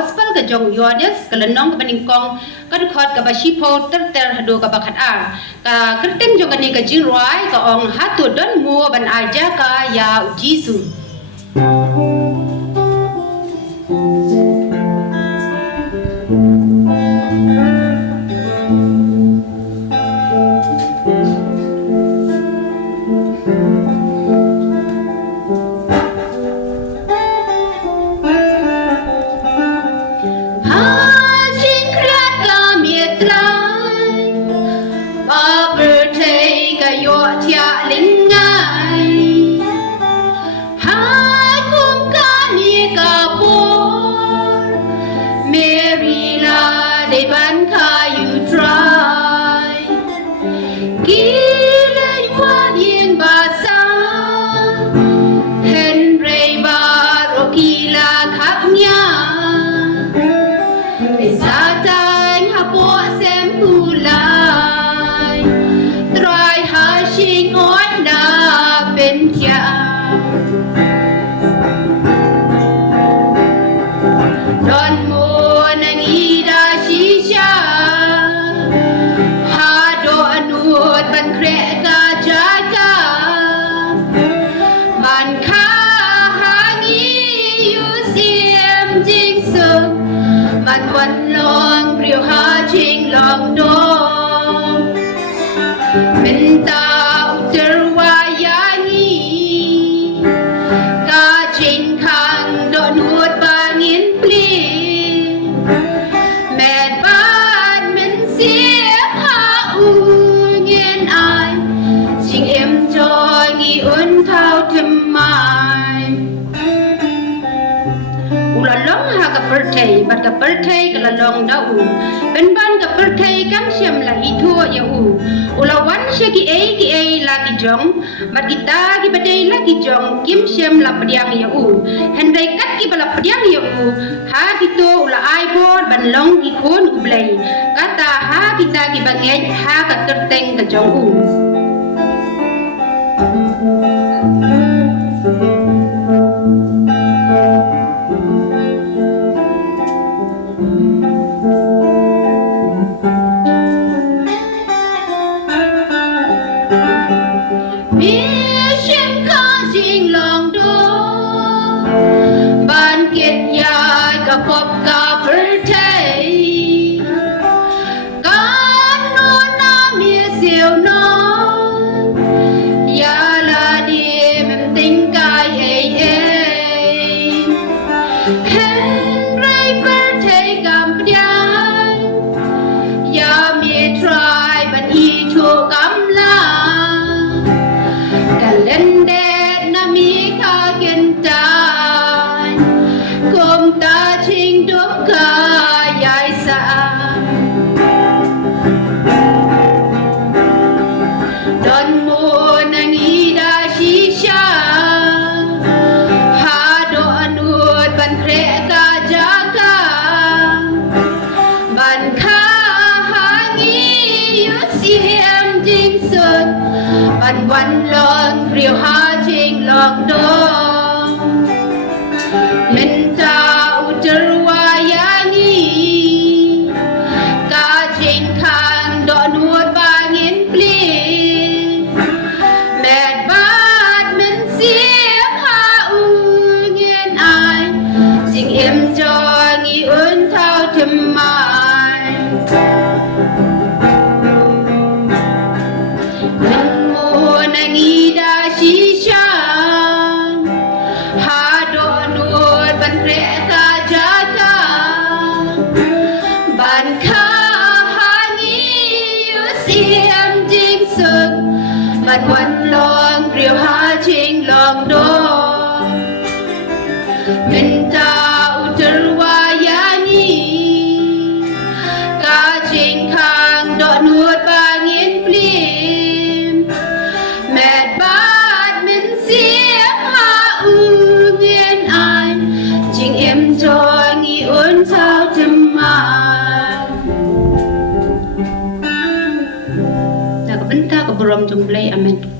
gospel ka jong yodes kalanong ka baningkong kadukot ka basipo ter hado ka bakat ka kerteng jong kani ka jinruai ka ong hatu don mu ban aja ka ya jisuบัดกับเปิดเทยกละลองดาวเป็นบ้านกับเปิดเทยกังเชียมละอีทั่วยาอุลาวันเชกิเอลากิจงบัดกิตากิบดลากิจงกิมเชียมละปะยังยาเห็นไรกัดกิบละปะยังยาหากิโตอุลาไอบอดบันลองกิโคนอุบเลยกาตาหากิตากิบังเงยหากัดกระเตงกะจงวันลองเรียวหาจริงลองดองเห็นเจ้าจะรู้ว่าอย่างนี้กาจริงทางดอนหัวบางเงินปลีแม่บ้านมันเสียพาอูเงินอายจริงเอ็มจองีอุ่นเท่าทำไมวันลองเรียวหาจริงลองดองเป็นเจ้าจะรู้ว่าอย่างนี้กาจริงทางดอนหัวบางเงินปลีแม่บ้านมันเสียพาอูเงินอายจริงเอ็มจองีอุ่นเท่าจะมาบรมจงเปลยอเมน